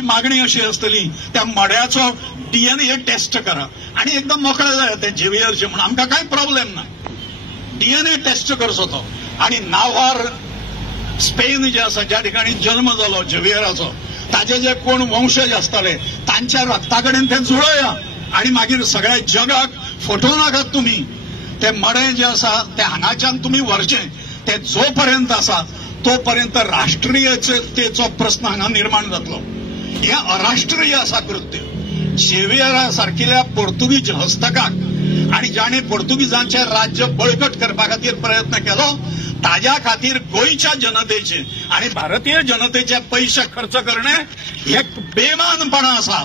मागणी अशी असतली त्या मड्याचो डीएनए टेस्ट करा आणि एकदम मोकळे जाय ते झेवियरचे म्हणून आमकां काय प्रॉब्लेम ना. डीएनए टेस्ट करचो तो आणि नावार स्पेन जे आसा ज्या ठिकाणी जन्म जालो झेवियराचो ताजे जे कोण वंशज आसताले तांच्या रक्ता कडेन ते जुळया आणि मागीर सगळ्या जगाक फोटो नाकात तुम्ही ते मडे जे आसा ते हांगाच्यान तुम्ही व्हरचे ते जोपर्यंत आसा तोपर्यंत राष्ट्रीयतेचो प्रश्न हांगा निर्माण जातलो. हे अराष्ट्रीय असा कृत्य झेवियरा सारखिल्या पोर्तुगीज हस्तकाक आणि ज्याने पोर्तुगीजांचे राज्य बळकट करपा खातीर प्रयत्न केलो ताज्या खातीर गोंयच्या जनतेचे आणि भारतीय जनतेचे पैसे खर्च करणे हे बेमानपणा आसा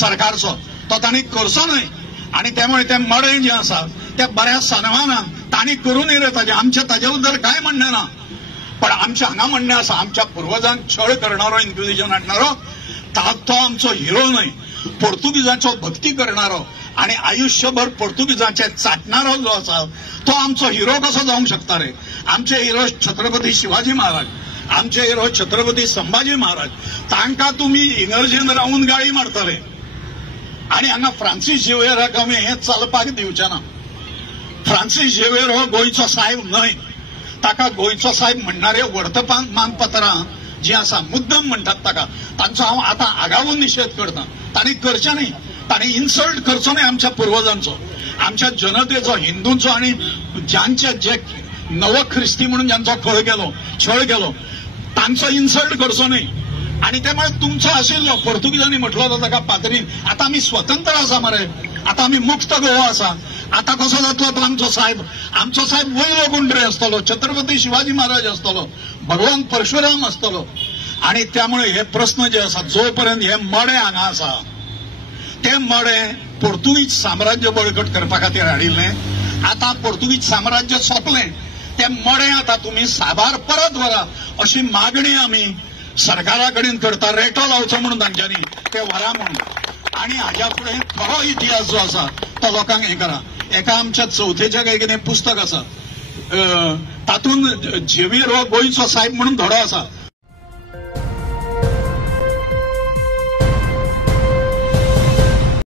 सरकारचो तो तांणी करचो न्हय. आणि त्यामुळे ते मडे जे आसा ते बऱ्या सन्माना तांणी करून रे ताजे आमचे ताजे बद्दल काय म्हणणें ना. पण आमच्या हांगा म्हणणें आसा आमच्या पुर्वजांक छळ करणारो इन्क्विजिशन हाडणारो तो आमचो हिरो न्हय. पोर्तुगीजांचो भक्ती करणारो आणि आयुष्यभर पोर्तुगीजांचे चाटणारो जो आसा तो आमचो हिरो कसो जावंक शकता रे. आमचे हिरो छत्रपती शिवाजी महाराज आमचे हिरो छत्रपती संभाजी महाराज तांकां तुमी इगर्जेन रावून गाळी मारतले आणि हांगा फ्रांसीस झेवियराक आमी हें चलपाक दिवचे ना. फ्रांसीस झेवियर हो गोंयचो साहेब न्हय. ताका गोंयचो साहेब म्हणणारे वर्तमानपत्रां जी आसा मुद्दम म्हणटात ताका तांचो हांव आतां आगावून निशेध करता. तांणी करचें न्हय. तांणी इन्सल्ट करचो न्हय आमच्या पुर्वजांचो आमच्या जनतेचो हिंदूंचो आणि ज्यांचे जे नव ख्रिस्ती म्हणून ज्यांचो छळ केलो तांचो इन्सल्ट करचो न्हय. आणि त्यामुळे तुमचो आशिल्लो पोर्तुगीजांनी म्हटलो तो ताका पातरीन आतां आमी स्वतंत्र आसा मरे आतां आमी मुक्त गोवा आसा. आता कसो जातलो तो आमचो साहेब वैभवकुंड्रे आसतलो छत्रपती शिवाजी महाराज आसतलो भगवान परशुराम आसतलो. आणि त्यामुळे हे प्रश्न जे आसा जोपर्यंत हे मडे हांगा आसा ते मडे पोर्तुगीज साम्राज्य बळकट करपा खातीर हाडिल्ले. आता पोर्तुगीज साम्राज्य सोंपलें ते मडे आता तुम्ही साबार परत व्हरा अशी मागणी आमी सरकारा कडेन करता. रेटो लावचो म्हणून तांच्यांनी ते व्हरा म्हणून. आणि हाज्या फुडें खरो इतिहास जो आसा तो लोकांक हे करा. एका आमच्या चौथेच्या काही पुस्तक आसा तातूंत झेवियर हो गोंयचो साहेब म्हणून धडो आसा